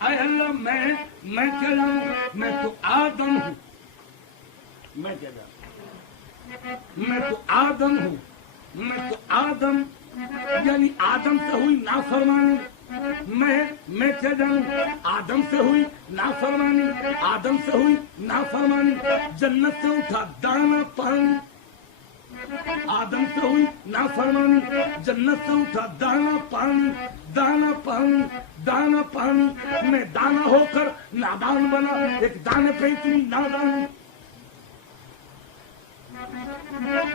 اے اللہ میں کیا جانوں، میں تو آدم ہوں، میں کیا جانوں، میں تو آدم ہوں، میں تو آدم یعنی آدم سے ہوئی نافرمانی، میں کیا جانوں، آدم سے ہوئی نافرمانی، آدم سے ہوئی نافرمانی، جنت سے اٹھا دانا پانی، آدم سے ہوئی نافرمانی، جنت سے اٹھا دانا پانی، دانا پانی، دانا پانی، میں دانا ہو کر نادان بنا، ایک دانے پہ اتنی نادانی،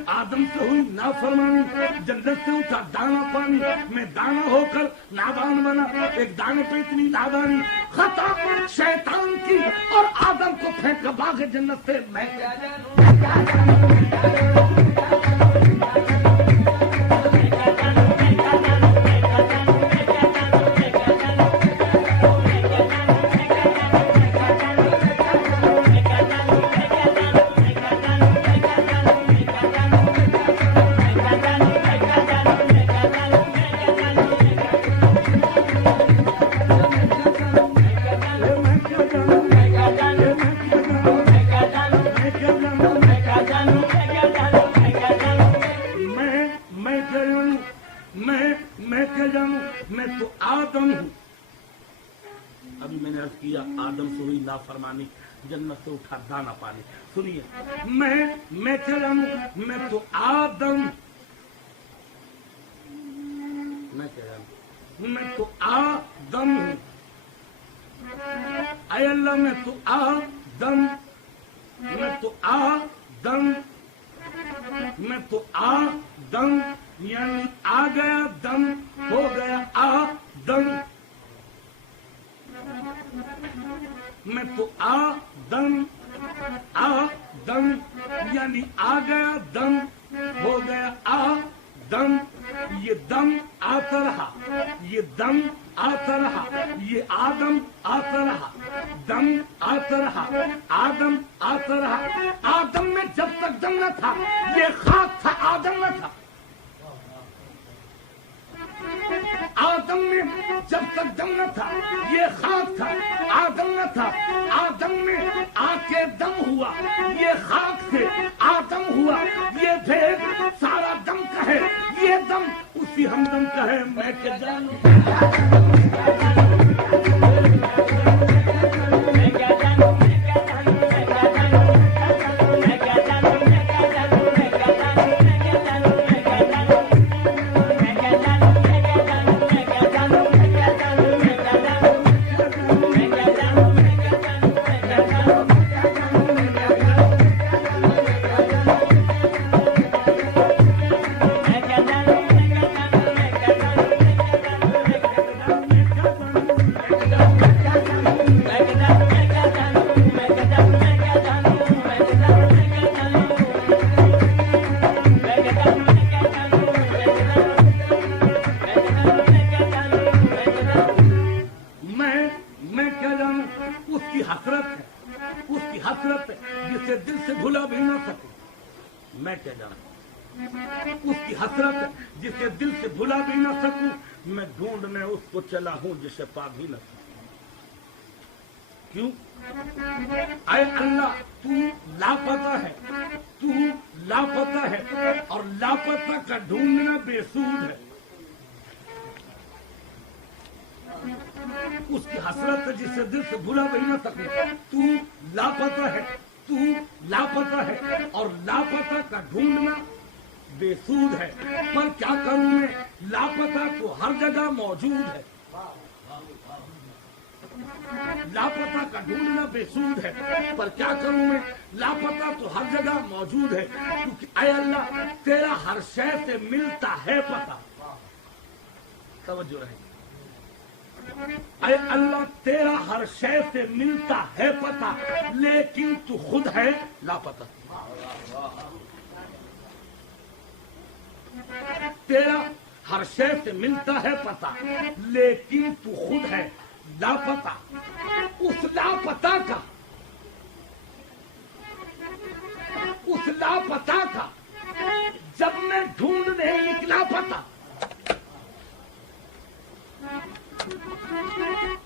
آدم سے ہوئی نافرمانی، جنت سے اٹھا دانا پانی، میں دانا ہو کر نادان بنا، ایک دانے پہ اتنی نادانی، خطا شیطان کی اور آدم کو پھینکا باغ جنت سے، میں کیا جانوں، میں کیا جانوں، میں تو آدم ہوں، ابھی میں نے عرض کیا آدم سے ہوئی نافرمانی، جنت سے اٹھا دانا پانی، سنیے میں کیا جانوں، میں تو آدم، میں کیا جانوں، میں تو آدم ہوں، اے اللہ میں تو آدم، میں تو آدم، میں تو آدم یعنی آ گیا دم، ہو گیا آدم، میں تو آدم، آدم یعنی آ گیا دم، ہو گیا آدم، یہ دم آتا رہا، یہ دم آتا رہا، یہ آدم آتا رہا، دم آتا رہا، آدم آتا رہا، آدم میں جب تک دم نہ تھا یہ خاک تھا، آدم نہ تھا، آدم میں جب تک دم نہ تھا یہ خاک تھا، آدم نہ تھا، آدم میں آ کے دم ہوا، یہ خاک سے آدم ہوا، یہ بھید سارا دم کا ہے، یہ دم اسی ہمدم کا ہے، میں کیا جانوں، جسے دل سے بھلا بھی نہ سکوں، میں کیا جانوں، اس کی حسرت جسے دل سے بھلا بھی نہ سکوں، میں ڈھونڈنے اس کو چلا ہوں جسے پا بھی نہ سکوں، کیوں؟ اے اللہ تو لاپتہ ہے، تو لاپتہ ہے، اور لاپتہ کا ڈھونڈنا بے سود ہے، اس کی حسرت جسے دل سے بھلا بھی نہ سکوں، تو لاپتہ ہے، تو لاپتہ ہے، اور لاپتہ کا ڈھونڈنا بے سود ہے، پر کیا کروں میں، لاپتہ تو ہر جگہ موجود ہے، لاپتہ کا ڈھونڈنا بے سود ہے، پر کیا کروں میں، لاپتہ تو ہر جگہ موجود ہے، کیونکہ اے اللہ تیرا ہر شے سے ملتا ہے پتہ، توجہ رہے، اے اللہ تیرا ہر شے سے ملتا ہے پتہ، لیکن تو خود ہے لاپتہ، تیرا ہر شے سے ملتا ہے پتہ، لیکن تو خود ہے لاپتہ، اس لاپتہ کا، اس لاپتہ کا جب میں ڈھونڈنے نکلا پتہ،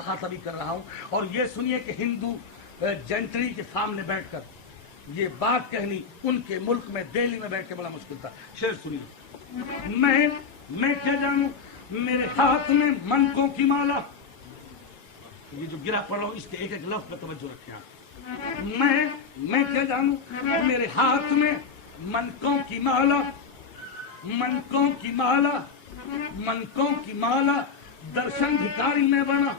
وضاحت ابھی کر رہا ہوں، اور یہ سنیے کہ ہندو جینٹری کے سامنے بیٹھ کر یہ بات کہنی ان کے ملک میں دہلی میں بیٹھ کے بڑا مشکل تھا۔ شعر سنیے۔ میں کیا جانوں میرے ہاتھ میں منکوں کی مالا، یہ جو گرا پڑھ رہا ہوں اس کے ایک ایک لفظ پہ توجہ رکھیں آپ۔ میں کیا جانوں میرے ہاتھ میں منکوں کی مالا، منکوں کی مالا، منکوں کی مالا، درشن بھکاری میں بنا۔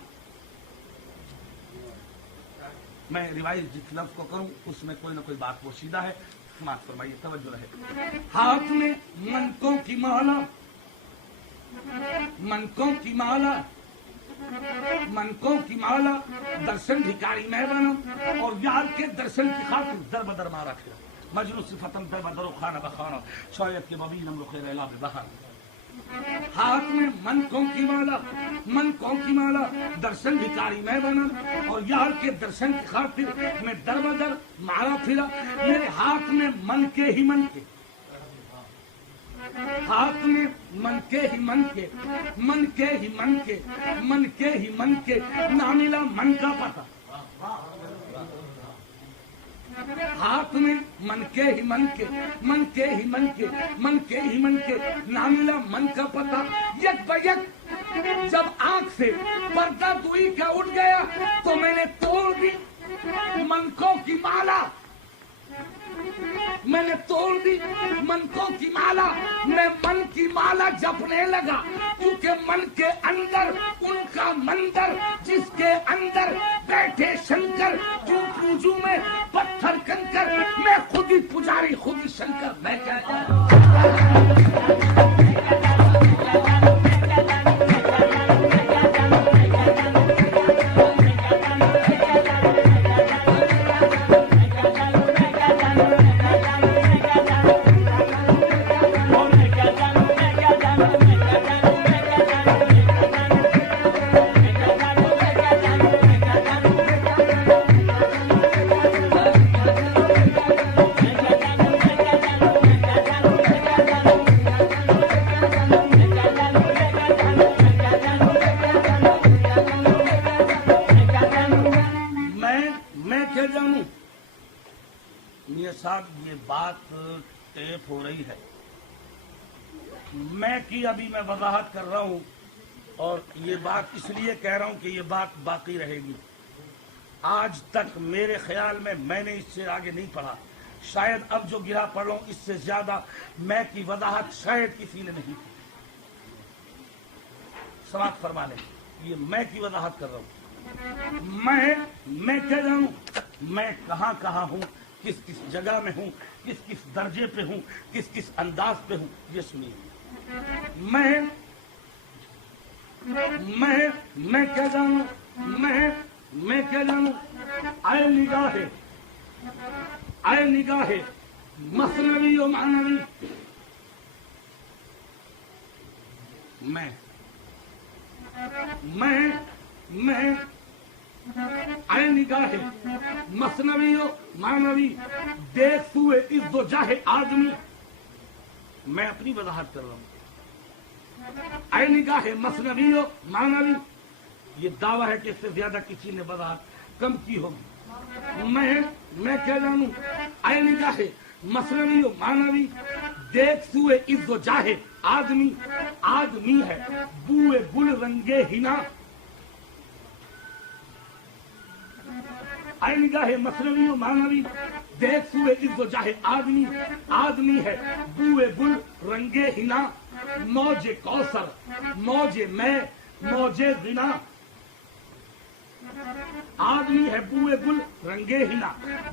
میں روایت جس لفظ کو کروں اس میں کوئی نہ کوئی بات پوشیدہ ہے، سماعت فرمائیے، توجہ رہے۔ ہاتھ میں منکوں کی مالا، منکوں کی مالا، منکوں کی مالا، درشن بھکاری میں بنا، اور یار کے درشن کی خاطر در بدر مارا پھرا۔ مجنو صفتم در بدر و خانہ بخانہ، شاید کے ببین امر خیر الا ببہر۔ ہاتھ میں منکوں کی مالا، منکوں کی مالا، درشن بھکاری میں بنا، اور یار کے درشن کی خاطر میں در بدر مارا پھرا۔ میرے ہاتھ میں من کے ہی من کے، ہاتھ میں من کے ہی من کے، من کے ہی من کے، من کے ہی من کے، نہ ملا من کا پتہ۔ ہاتھ میں من کے ہی من کے، من کے ہی من کے، من کے ہی من کے، نہ ملا من کا پتہ۔ یک بیک جب آنکھ سے پردہ دوئی کا اٹھ گیا تو میں نے توڑ دی منکوں کی مالا، میں نے توڑ دی منکوں کی مالا۔ میں من کی مالا جپنے لگا کیونکہ من کے اندر ان کا مندر، جس کے اندر بیٹھے شنکر، کیوں پوجوں میں پتھر کنکر، میں خود ہی پجاری خود ہی شنکر۔ میں کیا یہ بات ٹیپ ہو رہی ہے، میں کی ابھی میں وضاحت کر رہا ہوں، اور یہ بات اس لیے کہہ رہا ہوں کہ یہ بات باقی رہے گی۔ آج تک میرے خیال میں نے اس سے آگے نہیں پڑھا، شاید اب جو گرا پڑھ رہا ہوں اس سے زیادہ میں کی وضاحت شاید کسی نے نہیں کی۔ سماعت فرما لیں، یہ میں کی وضاحت کر رہا ہوں۔ میں کیا جانوں میں کہاں کہاں ہوں، کس کس جگہ میں ہوں، کس کس درجے پہ ہوں، کس کس انداز پہ ہوں، یہ سنیے۔ میں کیا جانوں، میں کیا جانوں، اے نگاہ مثنوی و معنوی، میں اے نگاہ مثنوی و معنوی، دیکھ ہوئے عز و جاہ آدمی، میں اپنی وضاحت کر رہا ہوں۔ اے نگاہ مثنوی و معنوی، یہ دعویٰ ہے کہ اس سے زیادہ کسی نے وضاحت کم کی ہوگی۔ میں کیا جانوں، اے نگاہ مثنوی و معنوی، دیکھ ہوئے عز و جاہ آدمی، آدمی ہے بوئے گل رنگے ہنا۔ اے نگاہ مثنوی و معنوی، دیکھ ہوئے عز و جاہ آدمی، آدمی ہے بوئے گل رنگے ہنا، موج کوثر موج میں موج غنا، آدمی ہے بوئے گل رنگے ہنا،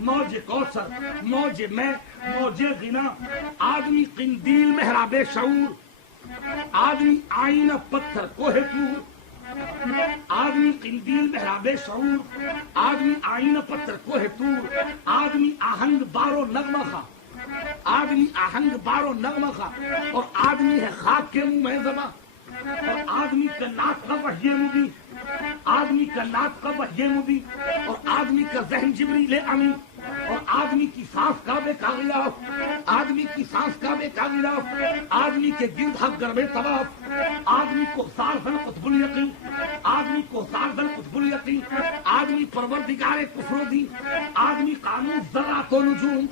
موج کوثر موج میں موج غنا، آدمی قندیل محراب شعور، آدمی آئینہ پتھر کوہ طور، آدمی قندیل محراب شعور، آدمی آئینہ پتھر کوہ طور، آدمی آہنگ بارو نغمہ خواہ، آدمی آہنگ بارو نغمہ خواہ، اور آدمی ہے خاک کے منہ میں زباں، اور آدمی کا ناک کا وحی مبین، آدمی کا ناک کا وحی مبین، اور آدمی کا ذہن جبریل امین، اور آدمی کی سانس کعبے کا غلاف، آدمی کی سانس کعبے کا غلاف، آدمی کے گرد حق گربے طواف، آدمی کو سارزن قطب الیقین، آدمی کو سارزن قطب الیقین، آدمی پروردگار کفر و دین، آدمی قانون ذرات و نجوم،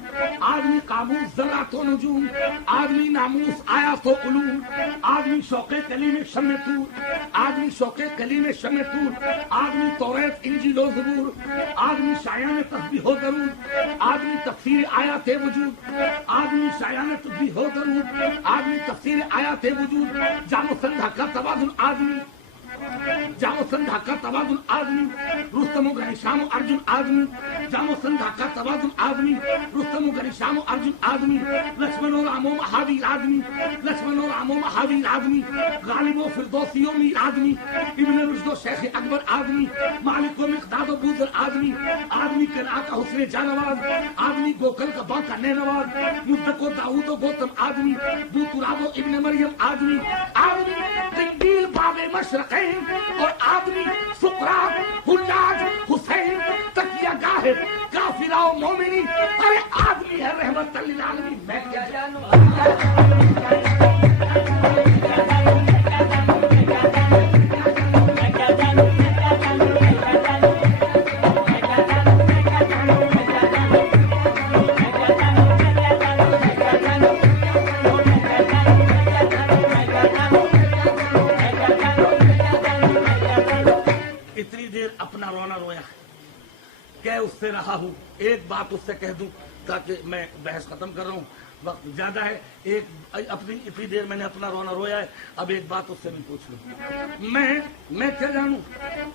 آدمی قانون ذرات و نجوم، آدمی ناموس آیات و علوم، آدمی شوق کلیم شمع طور، آدمی شوق کلیم شمع طور، آدمی توریت انجیل و زبور، آدمی شایان تسبیح و درود، آدمی تفسیر آیات وجود، آدمی شایان تسبیح و درود، آدمی تفسیر آیات وجود، جام و سندھا کا توازن آدمی، جام و سندھا کا توازن آدمی، رستم و گنیشام و ارجن آدمی، جام و سندھا کا توازن آدمی، رستم و گنیشام و ارجن آدمی، لکشمن و رام و مہاویر آدمی، لکشمن و رام و مہاویر آدمی، غالب و فردوسی و میر آدمی، ابن رشد و شیخ اکبر آدمی، مالک و مقداد و بوزر آدمی، آدمی کرا کا حسن جانواز، آدمی گوکل کا باقا نینواز، مصدق و داؤد و گوتم آدمی، بوتراب و ابن مریم آدمی، آدمی قندیل باب مشرقین اور آدمی سقراط حلاج حسین تکیہ گاہ کافرہ و مومنی، ارے آدمی ہے رحمت للعالمین۔ میں کیا جانوں اپنا رونا رویا کہ اس سے رہا ہوں، ایک بات اس سے کہہ دوں تاکہ میں بحث ختم کر رہا ہوں، وقت زیادہ ہے، ایک اپنی اتنی دیر میں نے اپنا رونا رویا ہے، اب ایک بات اس سے بھی پوچھ لوں، میں کیا جانوں،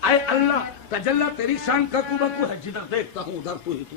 اے اللہ تجلی تیری شان کا کو بکو ہے، جدھر دیکھتا ہوں ادھر تو ہی تو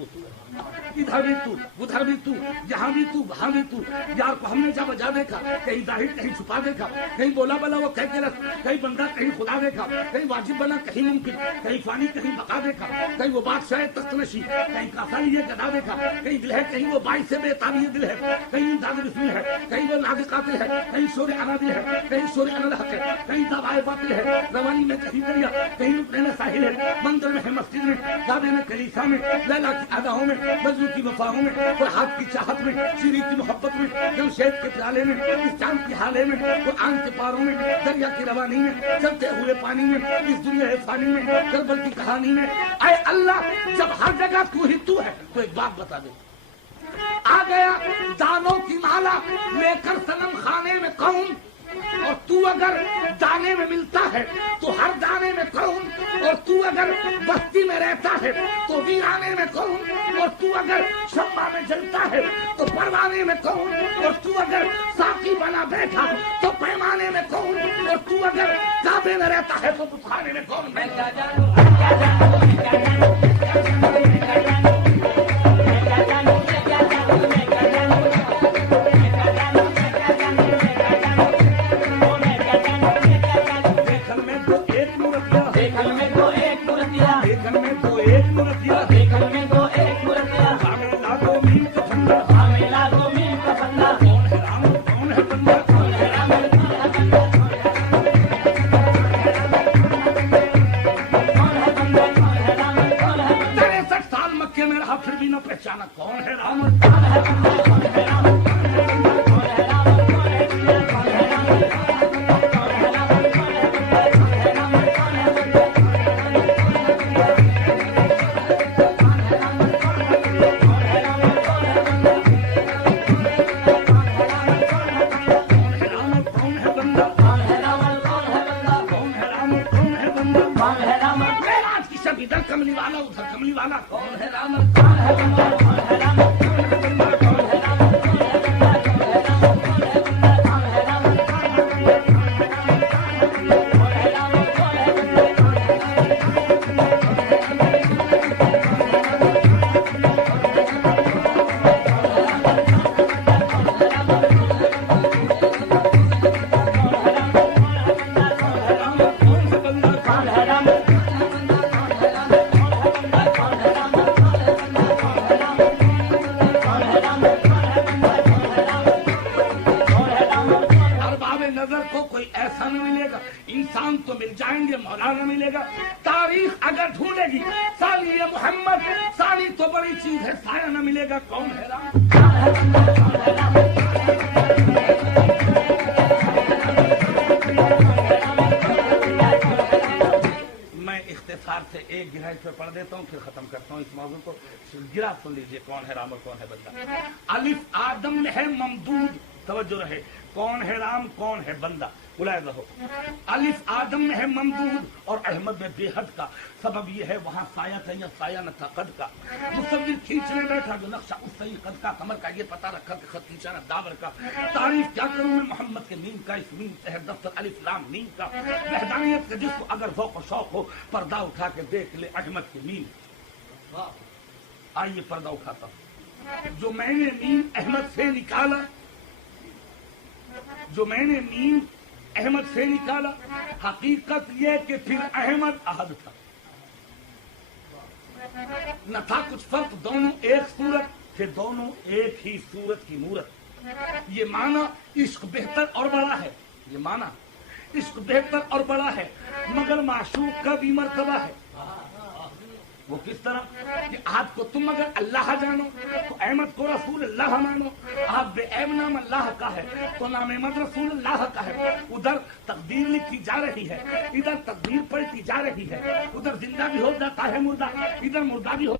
ادھر بھی تو ادھر بھی تو یہاں بھی تو وہاں بھی تو، یار کو ہم نے جب وجہ دیکھا، کہیں ظاہر کہیں چھپا دیکھا، کہیں بولا بلا وہ کہہ کے رکھ، کہیں بندہ کہیں خدا دیکھا، کہیں واجب بنا کہیں ممکن، کہیں فانی کہیں بقا دیکھا، کہیں وہ بادشاہ تخت نشی، کہیں کافا لیے گدا دیکھا، کہیں دل ہے کہیں وہ باعث سے بے تابی دل ہے، کہیں امداد بسمی ہے، کہیں وہ ناز قاتل ہے، کہیں شور انادی ہے، کہیں شور انالحق ہے، کہیں دعوائے باطل ہے، روانی میں کہیں دریا، کہیں رکن ساحل ہے، مندر میں ہے مسجد میں، کعبے میں کلیسا میں، لیلا کی اداؤں میں، مجنون کی وفاؤں میں، فرحات کی چاہت میں، شیری کی محبت میں، جمشید کے پیالے میں، اس چاند کی حالے میں، قرآن کے پاروں میں، دریا کی روانی میں، چلتے ہوئے پانی میں، اس دنیا فانی میں، کربل کی کہانی میں، اے اللہ جب ہر جگہ تو ہی تو ہے تو ایک بات بتا دے، آ گیا دانوں کی مالا لے کر صنم خانے میں قوم، اور تو اگر دانے میں ملتا ہے تو ہر دانے میں کون، اور تو اگر بستی میں رہتا ہے تو ویرانے میں کون، اور تو اگر شمع میں جلتا ہے تو پروانے میں کون، اور تو اگر ساقی بنا بیٹھا تو پیمانے میں کون، اور تو اگر کعبے میں رہتا ہے تو بتخانے میں کون۔ میں کیا جانوں پھر بھی نہ پہچانا کون ہے رام، ادھر کملی والا ادھر کملی والا، کون ہے رام، کون ہے بندہ، کون ہے رام، کون ہے بندہ، کون ہے رام، کون ہے بندہ، کون ہے رام، کون ہے بندہ، کون ہے رام، کون ہے بندہ، کون ہے رام، کون ہے رام، کون ہے بندہ، کون ہے رام، ملے گا، انسان تو مل جائیں گے مولانا ملے گا، تاریخ اگر ڈھونڈے گی ثانی محمد، ثانی تو بڑی چیز ہے سایہ نہ ملے گا، کون ہے رام؟ میں اختصار سے ایک گرائش پہ پڑھ دیتا ہوں پھر ختم کرتا ہوں اس موضوع کو، گرا سن لیجئے، کون ہے رام اور کون ہے بندہ۔ الف آدم میں ہے ممدود، توجہ رہے، کون ہے رام کون ہے بندہ، ملاحظہ ہو، الف آدم میں ہے ممدود اور احمد میں بے حد کا، سبب یہ ہے وہاں سایہ تھا یا سایہ نہ تھا قد کا، مصور کھینچنے بیٹھا جو نقشہ اس صحیح قد کا کمر کا، یہ پتہ رکھا کہ خط کھینچانا داور کا، تعریف کیا کروں میں محمد کے نیم کا، اس نیم سے دفتر الف لام نیم کا، وحدانیت کا جس کو اگر ذوق و شوق ہو پردہ اٹھا کے دیکھ لے احمد کے نیم۔ آئیے پردہ اٹھاتا ہوں، جو میں نے نیم احمد سے نکالا، جو میں نے نیم احمد سے نکالا، حقیقت یہ کہ پھر احمد احد تھا، نہ تھا کچھ فرق، دونوں ایک صورت پھر دونوں ایک ہی صورت کی مورت۔ یہ معنی عشق بہتر اور بڑا ہے، یہ معنی عشق بہتر اور بڑا ہے، مگر معشوق کا بھی مرتبہ ہے۔ وہ کس طرح کہ آپ کو تم اگر اللہ جانو تو احمد کو رسول اللہ مانو، آپ بے عیب نام اللہ کا ہے تو نام احمد رسول اللہ کا ہے۔ ادھر تقدیر لکھی جا رہی ہے، ادھر تقدیر پلٹی جا رہی ہے، ادھر زندہ بھی ہو جاتا ہے مردہ، ادھر مردہ بھی ہو